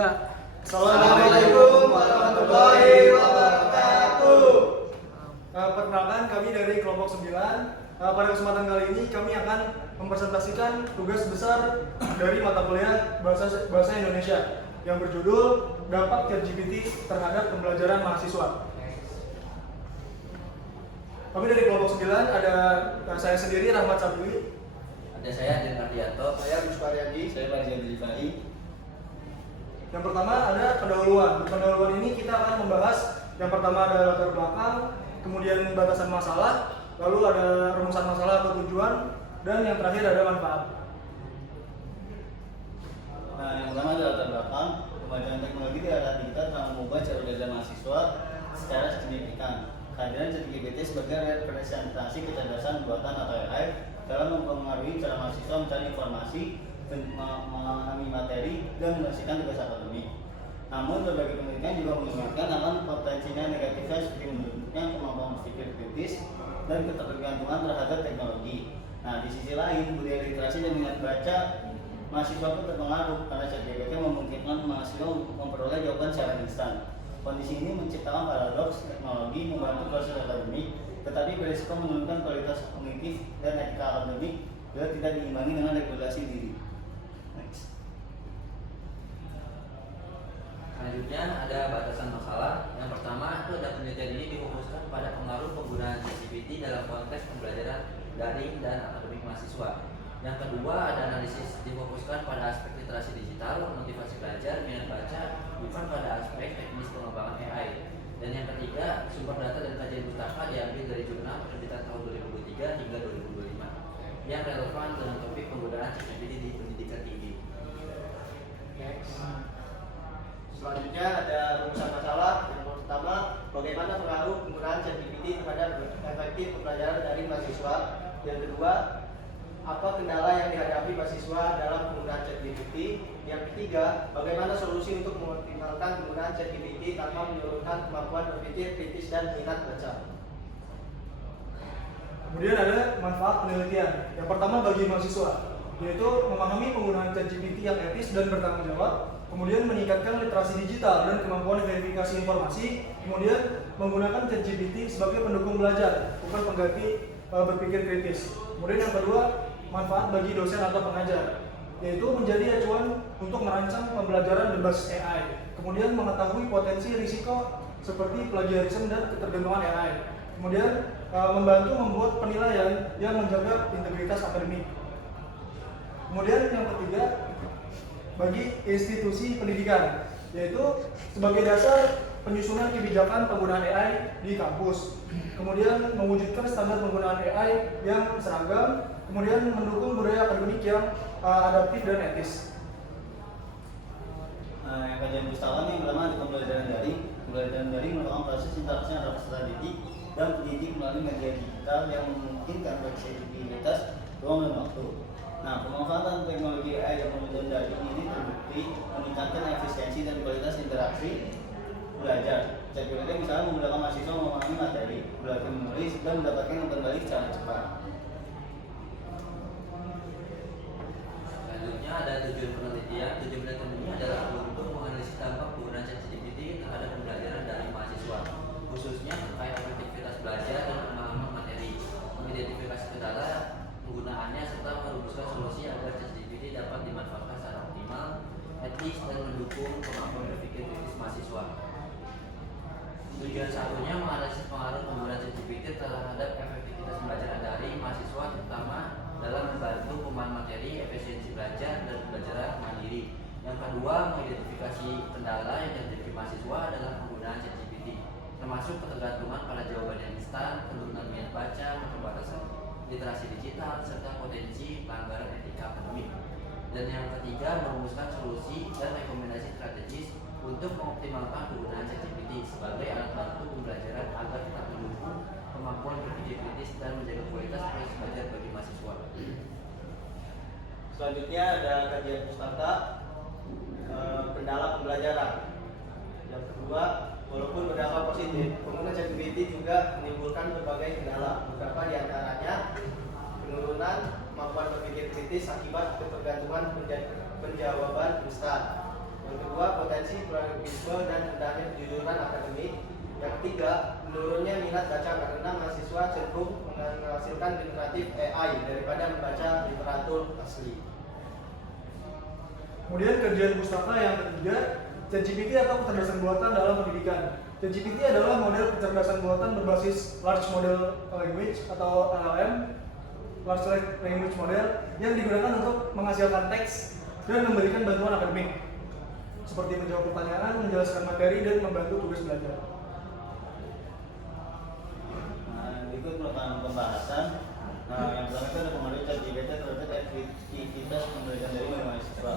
Assalamualaikum warahmatullahi wabarakatuh. Perkenalkan, kami dari kelompok 9. Pada kesempatan kali ini kami akan mempresentasikan tugas besar dari mata kuliah Bahasa Indonesia yang berjudul Dampak ChatGPT terhadap pembelajaran mahasiswa. Kami dari kelompok 9 ada saya sendiri Rahmat Sabili, Ada saya Adil Mardianto, Saya Gus Paryadi. saya Marzian Dilifari. Yang pertama ada pendahuluan. Di pendahuluan ini kita akan membahas yang pertama ada latar belakang, kemudian batasan masalah, lalu ada rumusan masalah atau tujuan, dan yang terakhir ada manfaat. Nah, yang pertama adalah latar belakang. Pembelajaran teknologi di era digital telah mengubah cara belajar mahasiswa secara signifikan. Kehadiran ChatGPT sebagai representasi kecerdasan buatan atau AI dalam mempengaruhi cara mahasiswa mencari informasi, memahami materi, dan menyelesaikan tugas akademik. Namun, berbagai penelitian juga mengingatkan akan potensinya negatifnya seperti menurunnya kemampuan berpikir kritis dan ketergantungan terhadap teknologi. Nah, di sisi lain, budaya literasi dan minat baca mahasiswa pun terpengaruh karena ChatGPT memungkinkan mahasiswa memperoleh jawaban secara instan. Kondisi ini menciptakan paradoks teknologi membantu proses akademik, tetapi berisiko menurunkan kualitas kognitif dan etika akademik bila tidak diimbangi dengan regulasi diri. Selanjutnya ada batasan masalah. Yang pertama itu ada penelitian ini difokuskan pada pengaruh penggunaan ChatGPT dalam konteks pembelajaran daring dan akademik mahasiswa. Yang kedua ada analisis difokuskan pada aspek literasi digital, motivasi belajar, minat baca, bukan pada aspek teknis pengembangan AI. Dan yang ketiga sumber data dan kajian pustaka diambil dari jurnal penerbitan tahun 2023 hingga 2025 yang relevan dengan topik penggunaan ChatGPT di pendidikan tinggi. Selanjutnya ada rumusan masalah. Yang pertama, bagaimana pengaruh penggunaan ChatGPT terhadap efektif pembelajaran dari mahasiswa. Yang kedua, apa kendala yang dihadapi mahasiswa dalam penggunaan ChatGPT. Yang ketiga, bagaimana solusi untuk mengoptimalkan penggunaan ChatGPT tanpa menurunkan kemampuan berpikir kritis dan minat baca. Kemudian ada manfaat penelitian. Yang pertama bagi mahasiswa, yaitu memahami penggunaan ChatGPT yang etis dan bertanggung jawab, kemudian meningkatkan literasi digital dan kemampuan verifikasi informasi, kemudian menggunakan ChatGPT sebagai pendukung belajar, bukan pengganti berpikir kritis. Kemudian yang kedua, manfaat bagi dosen atau pengajar, yaitu menjadi acuan untuk merancang pembelajaran berbasis AI, kemudian mengetahui potensi risiko seperti plagiarisme dan ketergantungan AI, kemudian membantu membuat penilaian yang menjaga integritas akademik. Kemudian yang ketiga, bagi institusi pendidikan, yaitu sebagai dasar penyusunan kebijakan penggunaan AI di kampus, kemudian mewujudkan standar penggunaan AI yang seragam, kemudian mendukung budaya akademik yang adaptif dan etis. Yang kajian pustaka yang pertama ada pembelajaran daring. Pembelajaran daring merupakan proses interaksi antara peserta didik dan pendidik melalui media digital yang memungkinkan fleksibilitas ruang dan waktu. Nah, pemanfaatan teknologi AI dan pembelajaran daring ini terbukti meningkatkan efisiensi dan kualitas interaksi belajar. ChatGPT misalnya memudahkan mahasiswa memahami materi, belajar menulis, dan mendapatkan umpan balik secara cepat. Selanjutnya ada tujuan penelitian. Tujuan penelitian ini adalah untuk menganalisis dampak penggunaan ChatGPT terhadap pembelajaran dari mahasiswa, khususnya terkait efektivitas belajar dan pemahaman materi, mengidentifikasi kendala penggunaannya serta merumuskan solusi agar ChatGPT dapat dimanfaatkan secara optimal, etis, dan mendukung kemampuan berpikir kritis mahasiswa. Tujuan satunya menganalisis pengaruh penggunaan ChatGPT terhadap efektivitas pembelajaran dari mahasiswa, terutama dalam membantu pemahaman materi, efisiensi belajar, dan pembelajaran mandiri. Yang kedua, mengidentifikasi kendala yang dihadapi mahasiswa dalam penggunaan ChatGPT, termasuk ketergantungan pada jawaban yang instan, penurunan minat baca, keterbatasan literasi digital, serta potensi pelanggaran etika akademik. Dan yang ketiga, merumuskan solusi dan rekomendasi strategis untuk mengoptimalkan penggunaan ChatGPT sebagai alat bantu pembelajaran agar tetap mendukung kemampuan berpikir kritis dan menjaga kualitas proses belajar bagi mahasiswa. Selanjutnya ada kajian pustaka, kendala pembelajaran. Yang kedua, walaupun berdampak positif, penggunaan ChatGPT juga menimbulkan berbagai kendala. Beberapa di antaranya penurunan kemampuan berpikir kritis akibat ketergantungan penjawaban instan. Yang kedua, potensi pluralisme dan rendahnya kejujuran akademik. Yang ketiga, menurunnya minat baca karena mahasiswa cenderung menghasilkan generatif AI daripada membaca literatur asli. Kemudian kajian pustaka yang ketiga, ChatGPT atau kecerdasan buatan dalam pendidikan. ChatGPT adalah model kecerdasan buatan berbasis Large Model Language atau LLM, Large Language Model, yang digunakan untuk menghasilkan teks dan memberikan bantuan akademik, seperti menjawab pertanyaan, menjelaskan materi, dan membantu tugas belajar. Nah, berikut merupakan pembahasan. Yang pertama itu ada pengaruh ChatGPT terhadap aktivitas pembelajaran dari mahasiswa.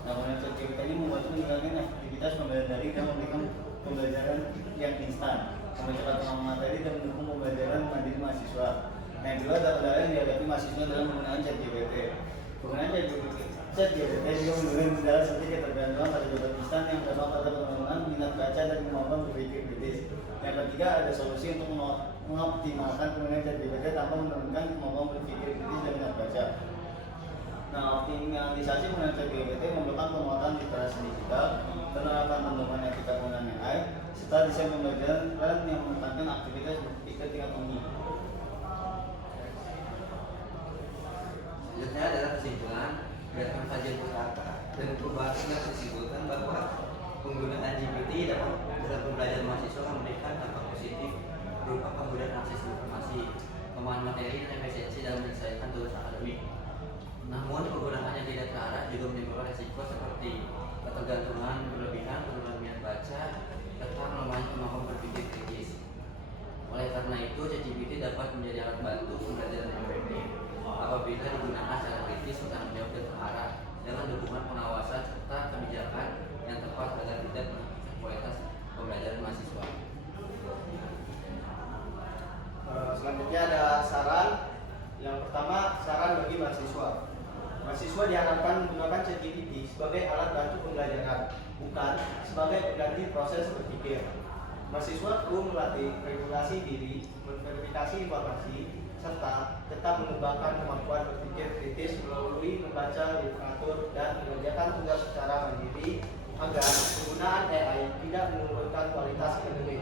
Nah, kemudian ChatGPT ini membantu meningkatkan aktivitas pembelajaran dari dan memberikan pembelajaran yang instan, mempercepat pengembangan materi dan mendukung pembelajaran mandiri mahasiswa. Yang kedua, kendala yang dihadapi mahasiswa dalam penggunaan ChatGPT. Penggunaan ChatGPT juga menimbulkan kendala seperti ketergantungan pada jawaban instan yang dapat pada pengembangan minat baca dan kemampuan berpikir kritis. Yang ketiga, ada solusi untuk mengoptimalkan penggunaan ChatGPT tanpa menurunkan kemampuan berpikir kritis dan minat baca. Nah, optimalisasi penggunaan ChatGPT memerlukan penguatan literasi digital, penerapan pendoman etika penggunaan AI, serta desain pembelajaran yang menekankan aktivitas berpikir tingkat tinggi. Selanjutnya adalah kesimpulan berdasarkan kajian pustaka dan perubahan yang disimpulkan bahwa penggunaan GPT dalam pembelajaran mahasiswa memberikan dampak positif berupa kemudahan akses informasi, pemahaman materi, dan efisiensi dalam menyelesaikan tugas akademik. Namun penggunaan yang tidak terarah juga menimbulkan risiko seperti ketergantungan berlebihan, penurunan minat baca, serta melemahnya kemampuan berpikir kritis. Oleh karena itu, ChatGPT dapat menjadi alat bantu pembelajaran yang efektif apabila digunakan secara kritis, bertanggung jawab dan terarah dengan dukungan pengawasan serta kebijakan yang tepat agar tidak merugikan kualitas pembelajaran mahasiswa. Selanjutnya ada saran. Yang pertama, saran bagi mahasiswa. Mahasiswa diharapkan menggunakan ChatGPT sebagai alat bantu pembelajaran, bukan sebagai pengganti proses berpikir. Mahasiswa perlu melatih regulasi diri, memverifikasi informasi, serta tetap mengembangkan kemampuan berpikir kritis melalui membaca literatur dan mengerjakan tugas secara mandiri agar penggunaan AI tidak menurunkan kualitas akademik.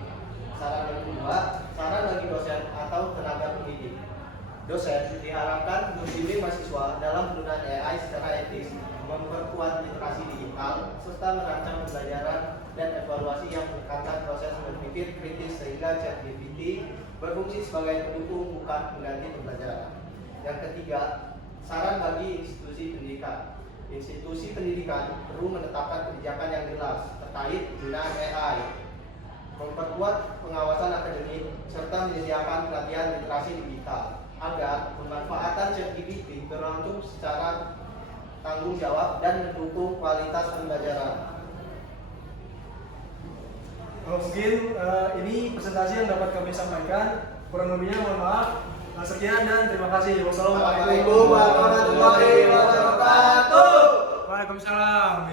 Saran yang kedua, saran bagi dosen atau tenaga pendidik. Dosen diharapkan membimbing mahasiswa dalam penggunaan AI secara etis, memperkuat literasi digital, serta merancang pembelajaran dan evaluasi yang menekankan proses berpikir kritis sehingga ChatGPT berfungsi sebagai pendukung bukan pengganti pembelajaran. Yang ketiga, saran bagi institusi pendidikan. Institusi pendidikan perlu menetapkan kebijakan yang jelas terkait penggunaan AI, memperkuat pengawasan akademik, serta menyediakan pelatihan literasi digital agar pemanfaatan ChatGPT berlangsung secara tanggung jawab dan mendukung kualitas pembelajaran. Mungkin ini presentasi yang dapat kami sampaikan. Kurang lebihnya mohon maaf. Sekian dan terima kasih. Wassalamualaikum warahmatullahi wabarakatuh. Waalaikumsalam.